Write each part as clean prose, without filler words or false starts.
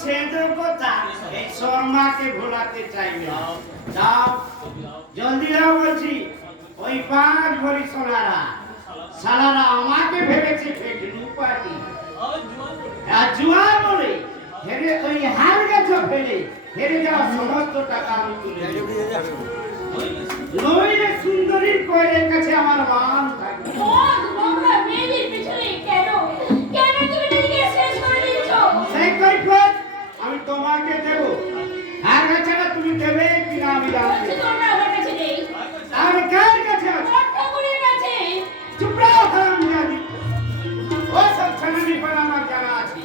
ছেদো কথা এই শর্মাকে ভোলাতে চাইবে যাও জলদি যাও বলছি ওই 5 ভরি সোনারা সালারা আমাকে ভেবেছে ফেক রূপাটি আর জুয়া বলে হেরে ওই হার গেছে ফেলে হেরে যাওয়া সমস্ত টাকা আমি তুলে নইলে সুন্দরীর কোয়েলের কাছে আমার মান থাকবে তোমরা মেয়েদের পিছনে কেন কেন তুমি নিজেকে শেষ করে দিচ্ছ সেই কৈফিয়ত আমি তোমাকে দেব হার গেছে না তুমি দেবে কিনা আমি জানি তোমরা আমার কাছে নেই আর কার কাছে আছে ঠাকুরের কাছে চুপ রহো হারামজাদি ও সব ছানানি পর আমার জানা আছে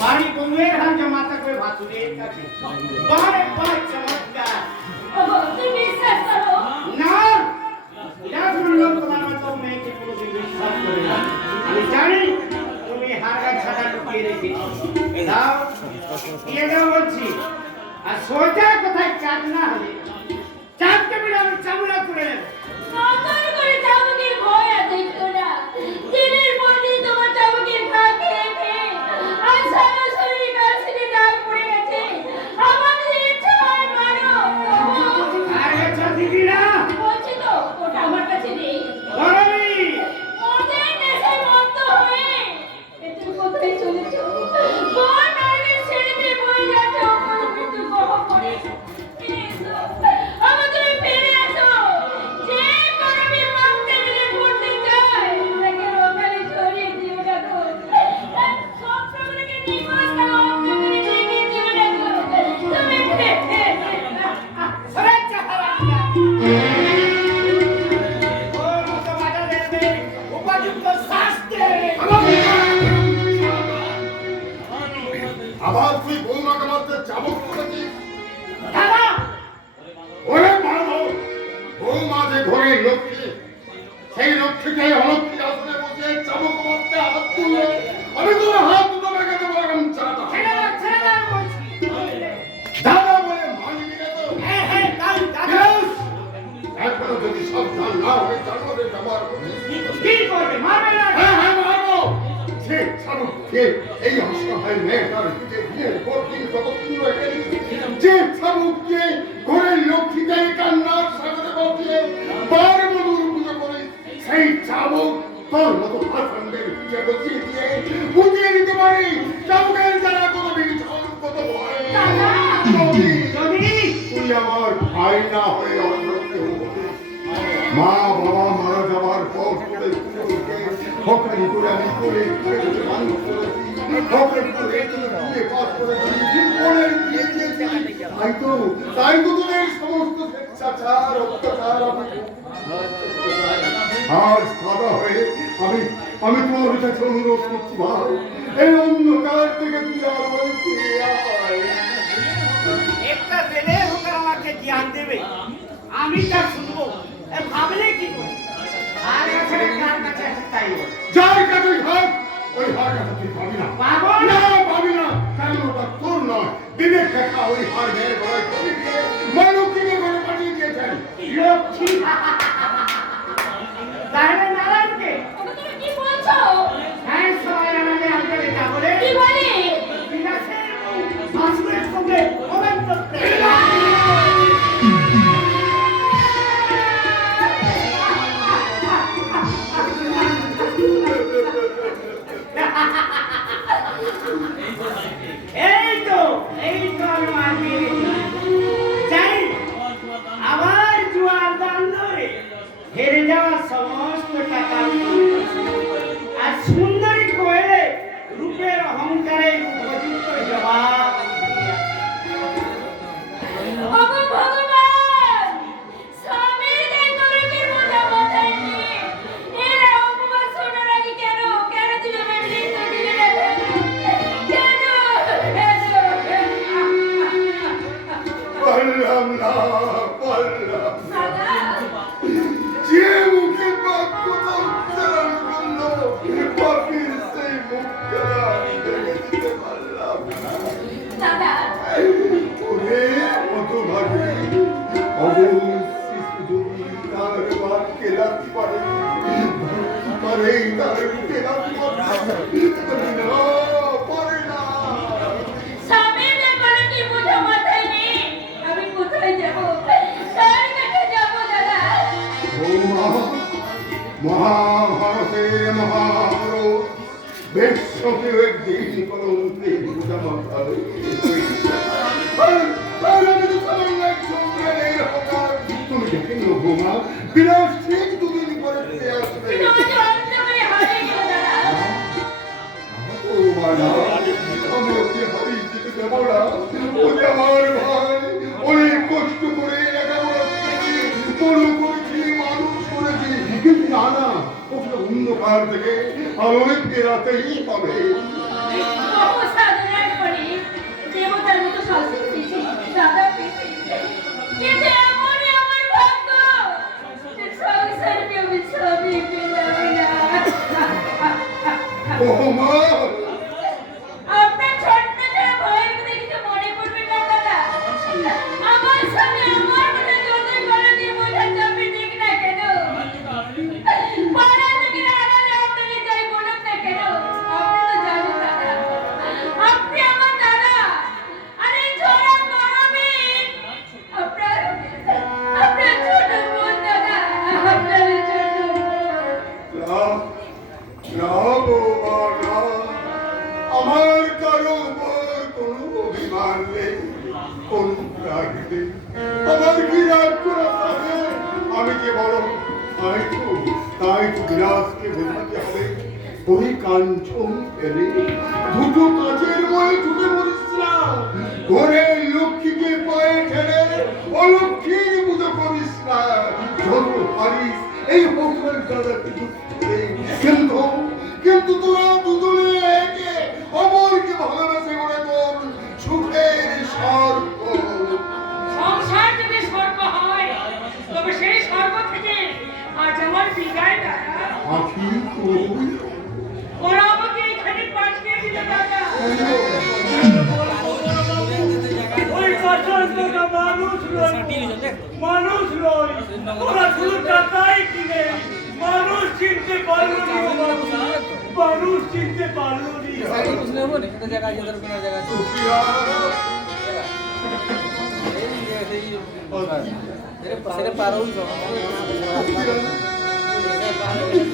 বাড়ি বউয়ের হাত জমাতে করে ভাতুরের কাছে বারে বারে চমৎকার ওগো তুমি বিশ্বাস করো না যা শুনলো তোমার মতো মেয়েকে কোনোদিন বিশ্বাস করে না আমি জানি তুমি হারগা ছাড়া লুকিয়ে রেখেছো দাও দিয়ে দাও বলছি আর সোজা কোথায় চাঁদ না হলে চাঁদকে বিলে আমি চামড়া তুলে নেবো নতুন করে চাবুকের ভয় আর দেখো না দিনের পর দিন তোমার চাবুকের ঘা খেয়ে খেয়ে আজ সারা শরীরে কাশিতে দাগ পড়ে গেছে আমাদের ইচ্ছা হয় মারো আর গেছো দিদিরা বলছি তো ওটা আমার কাছে নেই গরমি ওদের নেশায় মত্ত হয়ে তুমি কোথায় চলেছো কোন নরকের ছেড়ে দিয়ে বয়ে যাচ্ছ মৃত্যু বহ করে আমাদের ফিরে আসো যে কোনো বিপদে মিলে পড়তে চায় তাকে রোগালে ছড়িয়ে দিও না গো সব প্রবণকে নির্মূল করো তুমি জেগে দিও না গো তুমি সরে চাহারাঙ্গা ওর মতো বাধা দেবে উপযুক্ত শাস্তি আবার তুই বৌমাকে মারতে চাবুক করেছিস দাদা ওরে মারবো বৌমা যে ঘরে লক্ষ্মী সেই লক্ষ্মীকে অলক্ষ্মী আসনে বসে চাবুক মারতে হাত তুললে আমি তোর হাত দুটো ভেঙে দেবো এরকম চাটা ছেড়ে দাও বলছি দাদা বলে মানবি না তো হ্যাঁ হ্যাঁ তাই দাদা ফিরোজ, এখনো যদি সাবধান না হয়ে জানোয়ারের ব্যবহার করিস কি করবে মারবে না হ্যাঁ হ্যাঁ মারবো সে চাবুক খেয়ে এই অসহায় মেয়েটার পিঠে বিয়ের পর দিন যতক্ষণ রেখে যে চাবুককে ঘরের লক্ষ্মীকে কান্নার সাগরে বসিয়ে বার মধুর পুজো করে সেই চাবুক তোর মতো পাঠানদের পিঠে বসিয়ে দিয়ে বুঝিয়ে দিতে পারি চাবুকের যারা কত বিছন কত ভয় যদি তুই আমার ভাই না হয়ে অন্য কেউ হতিস, মা বাবা মারা যাওয়ার পর তোদের পুজোকে হকারি করে আমি করে মানুষ করেছি হকারি করে বিয়ে পাস করেছি ওদের বিয়ে দিয়েছি তাই তো তোদের সমস্ত স্বেচ্ছাচার অত্যাচার আমি আজ সাদা হয়ে আমি তোমার কাছে অনুরোধ করছি ভাই এই অন্ধকার থেকে তুই আমার ফিরে আয় একটা দিলে হোক আমাকে জ্ঞান দেবে আমি তা শুনবো ভাবলে কি করে আর কাছে কার কাছে আছে তাই বল যার কাছে হাত ওই হার কাছে তুই পাবি না পাবো না পাবি না কারণ ওটা তোর নয় বিবেক দেখা ওই হার মেয়ের গলায় পড়ে দিয়ে মানুষকে ঘরে পাঠিয়ে দিয়েছেন লক্ষ্মী তাহলে নারায়ণকে ওকে তুমি কি বলছো হ্যাঁ সবাই আমাকে আমাকে এটা বলে কি বলে বিনাশের শাশুড়ের সঙ্গে অনেক করতে এই তো আমি মানবি চাই আবার জুয়ার দান ধরে হেরে যাওয়া সমস্ত টাকা আর সুন্দরী কোয়েলে রূপের অহংকারের উপযুক্ত জবাব ওগো ভগবান স্বামীর দেখলকে বোঝা মাথায় নিয়ে এরা অপমান শোনার আগে কেন তুমি আমার লিপ্ত দিলে না কেন পারলাম না পারলাম না দাদা যে মুখে বাক্য উচ্চারণ করলো পাপির সেই মুখটা আমি ভেঙে দিতে পারলাম না দাদা ওরে হতভাগী অবশ শিশু যদি তার বাপকে লাথি পারে পারেই তার বুকে লাথি মারতে পারে না পারে না স্বামী বেশ সঙ্গে একদিন কলমকে বুঝা মাথায় তুমি দেখে নিও বৌমা, বিলাস ঠিক দুদিন পরে ফিরে আসবে। কিন্তু আমাদের অন্তরে হারিয়ে গেল দাদা। ও মানা, আমি ওকে হারিয়ে যেতে দেবো না। ও যে আমার ভাই, অনেক কষ্ট করে লেখাপড়া করেছি, বড় করেছি, মানুষ করেছি, কিন্তু না না, ওকে অন্ধকার থেকে আলোয় ফেরাতেই হবে। বহু সাধনার পরে দেবতার মতো শাস্তি পেয়েছি, দাদা পেয়েছি। কিন্তু এমনই আমার ভাগ্য যে সংসারকে আমি সবই পেলাম না। ও মা, আপনার ছোট্ট ছেলে ভয়ের কথা কিছু মনে করবেন না দাদা। আমার সামনে আমার মনে যতই গলাটির বোঝা চাপে দিক না কেন, পাড়া থেকে আড়ালে আপনাকে যাই বলুক না কেন, আপনি তো জানেন দাদা, আপনি আমার দাদা। আর এই ঝড়া গরমে আপনার আপনার ছোট বোন দাদা, আপনার ছোট বোন। না, না বৌমা, না। আমার কারো উপর কোনো অভিমান নেই, কোনো রাগ নেই। আমার কি রাগ করা থাকে? আমি যে বড়, তাই তো বিলাসকে বোঝাতে হবে। ওই কাঞ্চন ফেলে দুটো কাচের ময় ঢুকে পড়িস না। ঘরের লক্ষ্মীকে পায়ে ঠেলে অলক্ষ্মীর পুজো করিস না। যত পারিস এই হোটেল দাদাকে কিন্তু কিন্তু তোরা দুজনে একে অপরকে ভালোবেসে করে তোর সুখের স্বর্গ। সংসার যদি স্বর্গ হয় তবে সেই স্বর্গ থেকে আজ আমার বিদায় দাদা। আখি তুই ওরা আমাকে এখানে পাঠিয়ে দিল দাদা। ওই কাঁচার টাকা মানুষ নয়, ওরা শুধু টাকাই কিনে, মানুষ চিনতে পারলো নি, মানুষ চিনতে পারলো নি।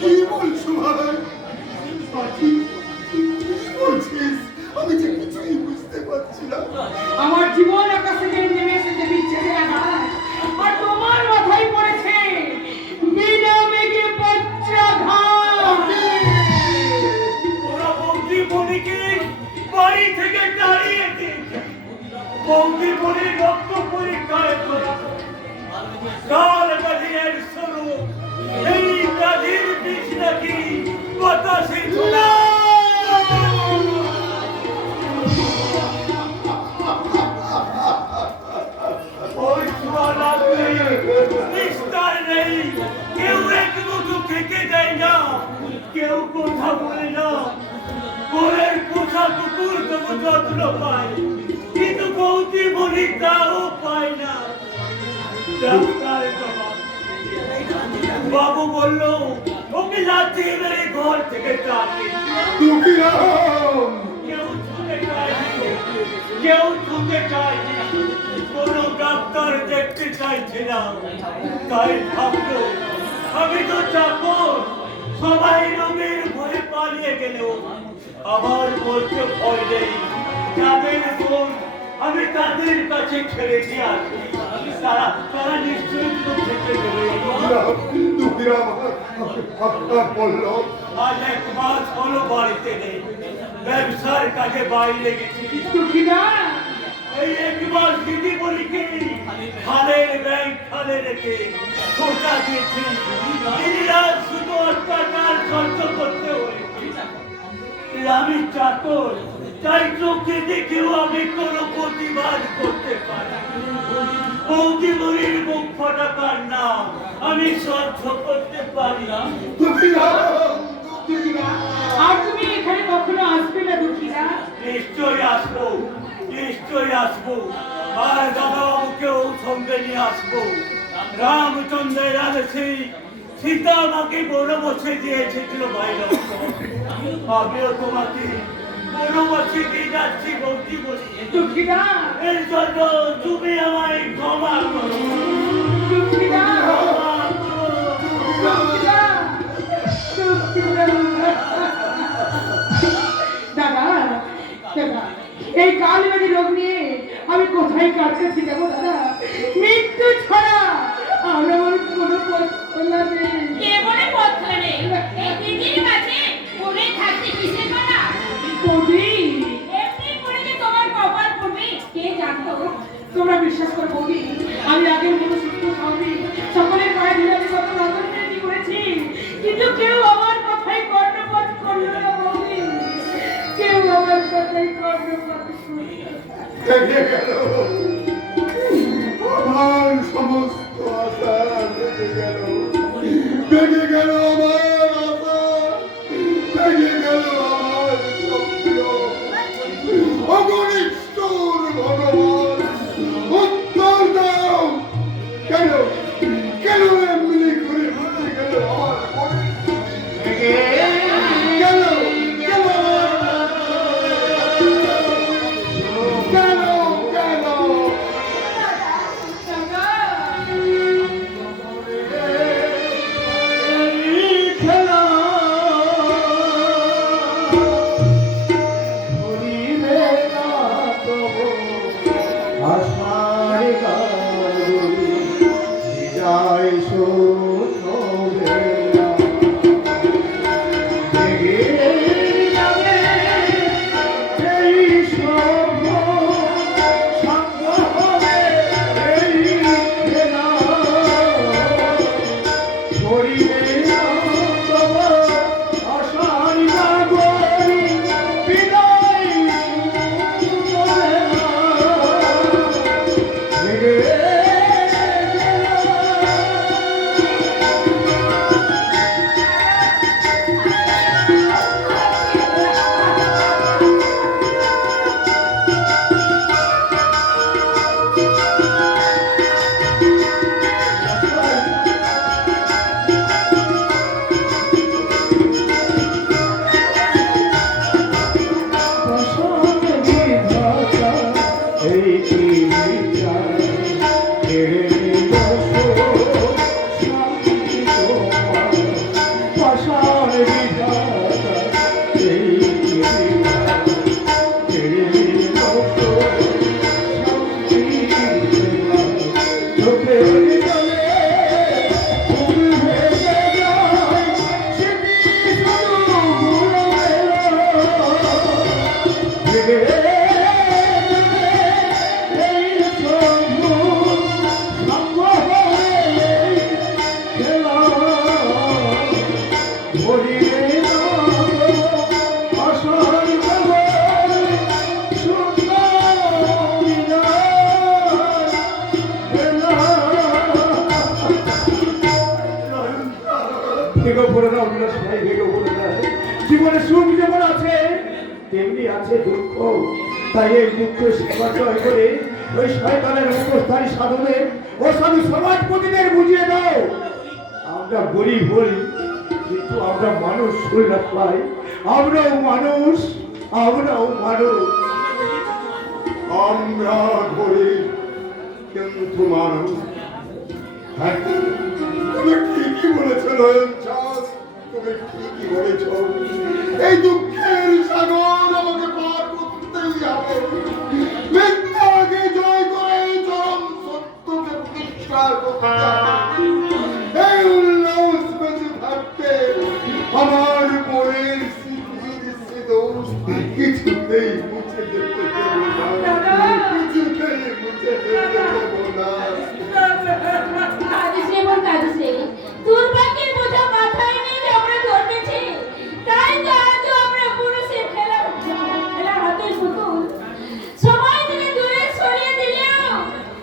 কি বলছো ভাই? আখি, কি বলছিস? আমি যে কিছুই বুঝতে পারছি না। আমার জীবন আকাশে নেমে এসেছে বিচ্ছেদের আঘাত, আর তোমার মাথায় পড়েছে বিনা মেঘে পঞ্চাঘাত। ওরা বৌদি বনিকে বাড়ি থেকে তাড়িয়ে দিয়েছে। বৌদি বনি রক্ত পরীক্ষায় করেছে। কাল গাধীর স্বরূপ, এই গাধীর বীজ নাকি বাতাসে ঝোলা। ওই ছোঁয়া নেই, নিস্তার নেই, কেউ এক মুঠো খেতে দেয় না, কেউ কথা বলে না। ঘরের পোষা কুকুর তবু যত্ন পায়, কিন্তু বৌদি বলি তাও পায় না। ডাক্তার বাবু বলল ওকে লাথি মেরে ঘর থেকে তাড়িয়ে দুঃখীরাম, কেউ ছুটে যায়নি, কেউ ছুটে যায়নি, কোনো ডাক্তার দেখতে চাইছে না। তাই ভাবলো আমি তো চাকর, সবাই রঙের ভয়ে পালিয়ে গেলেও আমার বলতে ভয় নেই। যাদের বোন আমি তাদের কাছে ছেড়ে দিয়ে আসি, তারা নিশ্চয়ই তো থেকে দেবে। দুঃখীরাম বলল আজ 1 মাস হলো বাড়িতে নেই, ব্যবসার কাজে বাইরে গেছি। দুঃখিনা, এই 1 মাস দিদি বলিকে খালের ব্যাংক খালে রেখে খোঁটা দিয়েছি। দিদিরা শুধু অত্যাচার সহ্য করতে হয়েছে। আমি চাকর, তাই চোখে দেখেও আমি কোনো প্রতিবাদ করতে পারি। বৌদি বলির মুখ ফাটা কান্না আমি সহ্য করতে পারি না। দুঃখীরাম, দুঃখীরাম। আর তুমি এখানে কখনো আসবে না দুঃখিনা? নিশ্চয়ই আসবো, নিশ্চয়ই আসবো। আর দাদাবাবুকেও সঙ্গে নিয়ে আসবো। রামচন্দ্রের আদেশে সীতা আমাকে বনবাসে দিয়ে এসেছিল বাইরে। আমিও তোমাকে বনবাসে দিয়ে যাচ্ছি বৌদি বলি। দুঃখিনা, এর জন্য তুমি আমায় ক্ষমা করো, দুঃখিনা, ক্ষমা করো। দুঃখিনা, দুঃখিনা। এই কালবেদী রোগ নিয়ে আমি কোথায় কার কাছে যাবো দাদা? মৃত্যু ছাড়া আর আমার কোনো পথ খোলা নেই। কে বলে পথ খোলা নেই? এই দিদির কাছে পড়ে থাকতে কিসের মানা? বৌদি, এমনি করে যে তোমার কপাল পড়বে কে জানতো? তোমরা বিশ্বাস করো বৌদি, আমি আগের মতো সুস্থ স্বাভাবিক সকলের পায়ে ধরে আমি কত রাজন বিনতি করেছি, কিন্তু কেউ আমার কথাই কর্ণপাত করলো না বৌদি। কেউ আমার কথাই কর্ণপাত করলো না। ভেঙে গেল আমার সমস্ত আশা, ভেঙে গেল, ভেঙে গেল আমার আশা, ভেঙে গেল আমার স্বপ্ন। অগণিষ্ঠুর ভগবান, উত্তর দাও, কেন কেন এমনি করে ভেঙে গেল আমার মনে? কেন কেন কেন কেন জীবনে সুখ যেমন আছে তেমনি আছে দুঃখ। তাই এই দুঃখ সেবা জয় করে ওই শয়তানের উপস্থানী সাধনের ও সাধু সমাজপতিদের বুঝিয়ে দাও আমরা গরিব হই কিন্তু আমরা মানুষ শরীর পাই, আমরাও মানুষ, আমরাও মানুষ। আমরা গরিব কিন্তু মানুষ। হ্যাঁ, তুমি ঠিকই বলেছ নয়ন চাঁদ, তুমি ঠিকই বলেছ। এই দুঃখের সাগর আমাকে পার করতেই হবে। মিথ্যাকে জয় করে চরম সত্যকে প্রতিষ্ঠা করতে হবে। এই উল্লাস বেঁচে থাকতে আমার মনের স্মৃতির সিঁদুর কিছুতেই মুছে যেতে দেব না, কিছুতেই মুছে যেতে দেব না। কাঁদিস রে বোন, কাঁদিস রে। দুর্ভাগ্যের বোঝা মাথায় নিয়ে যে আমরা ধরেছি, তাই তো আজও আমরা পুরুষের খেলার হাতের পুতুল। সময় থেকে দূরে সরিয়ে দিলেও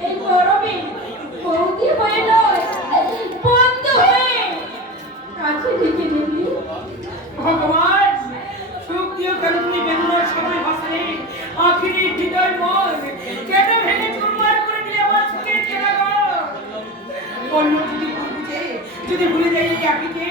এই গরমে বৌদি হয়ে নয়, বন্ধু হয়ে কাছে ডেকে নিবি। ভগবান, সুখ দিও কেন তুমি বেদনার সময় ভাসে আখিরি হৃদয় মন কেন ভেঙে চুরমার করে দিলে আমার সুখের চেনাগর। অন্য যদি ভুলে যাই এই আখিকে